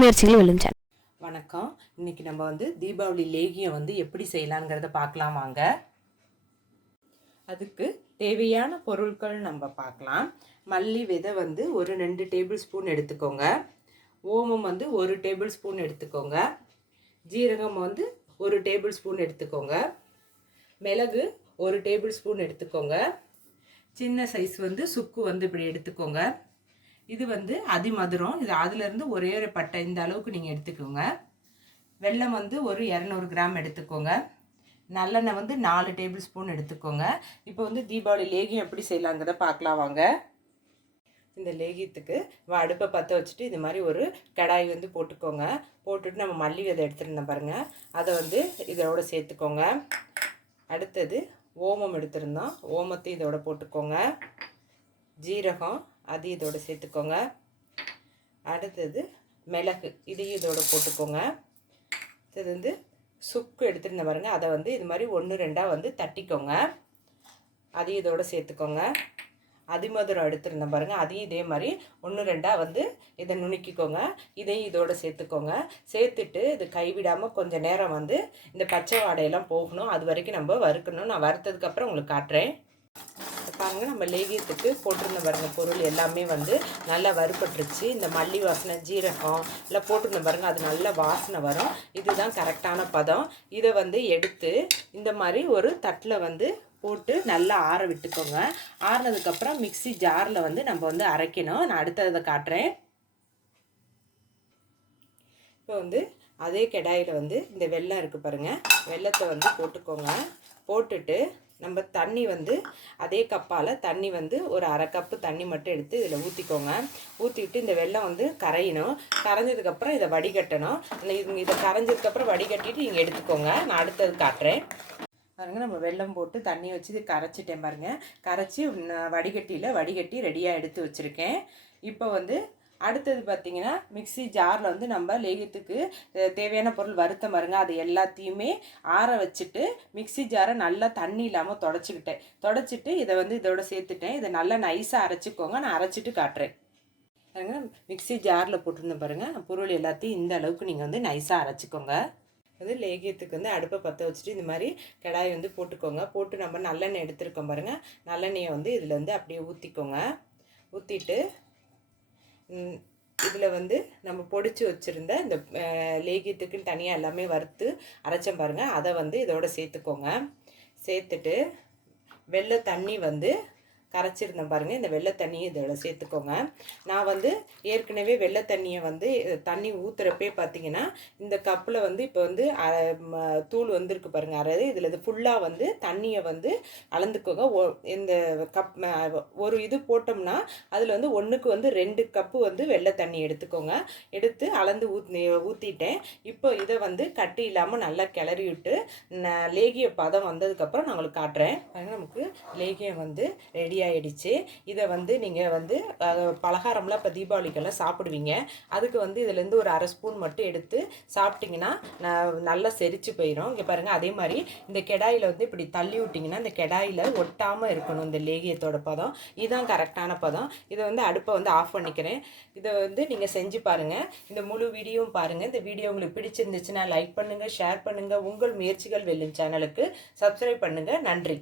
முயற்சிகளும் விழுந்தன வணக்கம். இன்னைக்கு நம்ம வந்து தீபாவளி லேகியம் வந்து எப்படி செய்யலாங்கிறத பார்க்கலாம் வாங்க. அதுக்கு தேவையான பொருட்கள் நம்ம பார்க்கலாம். மல்லி விதை வந்து ஒரு ரெண்டு டேபிள் ஸ்பூன் எடுத்துக்கோங்க. ஓமம் வந்து ஒரு டேபிள் ஸ்பூன் எடுத்துக்கோங்க. ஜீரகம் வந்து ஒரு டேபிள் ஸ்பூன் எடுத்துக்கோங்க. மிளகு ஒரு டேபிள் ஸ்பூன் எடுத்துக்கோங்க. சின்ன சைஸ் வந்து சுக்கு வந்து இப்படி எடுத்துக்கோங்க. இது வந்து அதிமதுரம். இது அதுலேருந்து ஒரே ஒரு பட்டை. இந்த அளவுக்கு நீங்கள் எடுத்துக்கோங்க. வெல்லம் வந்து ஒரு இரநூறு கிராம் எடுத்துக்கோங்க. நல்லெண்ணெய் வந்து நாலு டேபிள் ஸ்பூன் எடுத்துக்கோங்க. இப்போ வந்து தீபாவளி லேகியம் எப்படி செய்யலாங்கிறத பார்க்கலாம் வாங்க. இந்த லேகியத்துக்கு வ- அடுப்பை பற்ற வச்சுட்டு இது மாதிரி ஒரு கடாய் வந்து போட்டுக்கோங்க. போட்டுட்டு நம்ம மல்லி விதை எடுத்துருந்தோம் பாருங்கள் அதை வந்து இதோட சேர்த்துக்கோங்க. அடுத்தது ஓமம் எடுத்திருந்தோம். ஓமத்தையும் இதோட போட்டுக்கோங்க. ஜீரகம் அது இதோட சேர்த்துக்கோங்க. அடுத்தது மிளகு இதையும் இதோடு போட்டுக்கோங்க. இது வந்து சுக்கு எடுத்துருந்த பாருங்க. அதை வந்து இது மாதிரி ஒன்று ரெண்டாக வந்து தட்டிக்கோங்க. அதையும் இதோடு சேர்த்துக்கோங்க. அதிமதுரம் எடுத்துருந்தேன் பாருங்க. அதையும் இதே மாதிரி ஒன்று ரெண்டாக வந்து இதை நுணுக்கிக்கோங்க. இதையும் இதோடு சேர்த்துக்கோங்க. சேர்த்துட்டு இது கைவிடாமல் கொஞ்சம் நேரம் வந்து இந்த பச்சை வாடையெல்லாம் போகணும். அது வரைக்கும் நம்ம வறுக்கணும். நான் வறுத்ததுக்கப்புறம் உங்களுக்கு காட்டுறேன். பாருங்கள் பாருங்க நம்ம லேகியத்துக்கு போட்டிருந்த பாருங்க பொருள் எல்லாமே வந்து நல்லா வறுபட்டுருச்சு. இந்த மல்லி வாசனை ஜீரகம் இல்லை போட்டிருந்த பாருங்க அது நல்ல வாசனை வரும். இதுதான் கரெக்டான பதம். இதை வந்து எடுத்து இந்த மாதிரி ஒரு தட்டில் வந்து போட்டு நல்லா ஆற விட்டுக்கோங்க. ஆறுனதுக்கப்புறம் மிக்ஸி ஜாரில் வந்து நம்ம வந்து அரைக்கணும். நான் அடுத்ததை காட்டுறேன். இப்போ வந்து அதே கிடாயில் வந்து இந்த வெல்லம் இருக்குது பாருங்கள் வெல்லத்தை வந்து போட்டுக்கோங்க. போட்டுட்டு நம்ம தண்ணி வந்து அதே கப்பால் தண்ணி வந்து ஒரு அரை கப்பு தண்ணி மட்டும் எடுத்து இதில் ஊற்றிக்கோங்க ஊற்றிட்டு இந்த வெல்லம் வந்து கரையணும். கரைஞ்சதுக்கப்புறம் இதை வடிகட்டணும். இந்த இது இதை கரைஞ்சதுக்கப்புறம் வடிகட்டிட்டு நீங்கள் எடுத்துக்கோங்க. நான் அடுத்தது காட்டுறேன். பாருங்கள் நம்ம வெல்லம் போட்டு தண்ணி வச்சு இது கரைச்சிட்டேன் பாருங்கள் கரைச்சி வடிகட்டியில் வடிகட்டி ரெடியாக எடுத்து வச்சுருக்கேன். இப்போ வந்து அடுத்தது பார்த்தீங்கன்னா மிக்ஸி ஜாரில் வந்து நம்ம லேகியத்துக்கு தேவையான பொருள் வறுத்த பாருங்க அது எல்லாத்தையுமே ஆற வச்சுட்டு மிக்ஸி ஜாரை நல்லா தண்ணி இல்லாமல் தொடச்சிக்கிட்டேன். தொடச்சிட்டு இதை வந்து இதோட சேர்த்துட்டேன். இதை நல்லா நைஸாக அரைச்சிக்கோங்க. நான் அரைச்சிட்டு காட்டுறேன். பாருங்க மிக்ஸி ஜாரில் போட்டிருந்தேன் பாருங்கள் பொருள் எல்லாத்தையும் இந்த அளவுக்கு நீங்கள் வந்து நைஸாக அரைச்சிக்கோங்க. அது லேகியத்துக்கு வந்து அடுப்பை பற்ற வச்சுட்டு இந்த மாதிரி கடாய் வந்து போட்டுக்கோங்க. போட்டு நம்ம நல்லெண்ணெய் எடுத்துருக்கோம் பாருங்கள் நல்லெண்ணெயை வந்து இதில் வந்து அப்படியே ஊற்றிக்கோங்க ஊற்றிட்டு இதில் வந்து நம்ம பொடிச்சு வச்சுருந்த இந்த லேகியத்துக்குன்னு தனியாக எல்லாமே வறுத்து அரைச்சம் பாருங்கள் அதை வந்து இதோட சேர்த்துக்கோங்க. சேர்த்துட்டு வெள்ளை தண்ணி வந்து கரைச்சிருந்தேன் பாருங்கள் இந்த வெள்ளை தண்ணியை இதில் சேர்த்துக்கோங்க. நான் வந்து ஏற்கனவே வெள்ளை தண்ணியை வந்து தண்ணி ஊற்றுறப்பே பார்த்தீங்கன்னா இந்த கப்பில் வந்து இப்போ வந்து தூள் வந்திருக்கு பாருங்கள் அதாவது இதில் இது ஃபுல்லாக வந்து தண்ணியை வந்து அளந்துக்கோங்க. இந்த கப் ஒரு இது போட்டோம்னா அதில் வந்து ஒன்றுக்கு வந்து ரெண்டு கப்பு வந்து வெள்ளை தண்ணி எடுத்துக்கோங்க. எடுத்து அளந்து ஊற்றி ஊற்றிட்டேன் இப்போ இதை வந்து கட்டி இல்லாமல் நல்லா கிளறி விட்டு லேகிய பதம் வந்ததுக்கப்புறம் நான் உங்களுக்கு காட்டுறேன். நமக்கு லேகியம் வந்து ரெடி ஆயிடுச்சு இதை வந்து நீங்கள் வந்து பலகாரம்லாம் இப்போ தீபாவளிக்கெல்லாம் சாப்பிடுவீங்க. அதுக்கு வந்து இதுலேருந்து ஒரு அரை ஸ்பூன் மட்டும் எடுத்து சாப்பிட்டிங்கன்னா நல்லா செரிச்சு போயிடும் இங்கே பாருங்கள் அதே மாதிரி இந்த கெடாயில் வந்து இப்படி தள்ளி விட்டிங்கன்னா இந்த கெடாயில் ஒட்டாமல் இருக்கணும் இந்த லேகியத்தோட பதம். இதுதான் கரெக்டான பதம். இதை வந்து அடுப்பை வந்து ஆஃப் பண்ணிக்கிறேன். இதை வந்து நீங்கள் செஞ்சு பாருங்கள் இந்த முழு வீடியோவும் பாருங்கள் இந்த வீடியோ உங்களுக்கு பிடிச்சிருந்துச்சுன்னா லைக் பண்ணுங்கள் ஷேர் பண்ணுங்கள் உங்கள் முயற்சிகள் வெல்லும் சேனலுக்கு சப்ஸ்கிரைப் பண்ணுங்கள் நன்றி.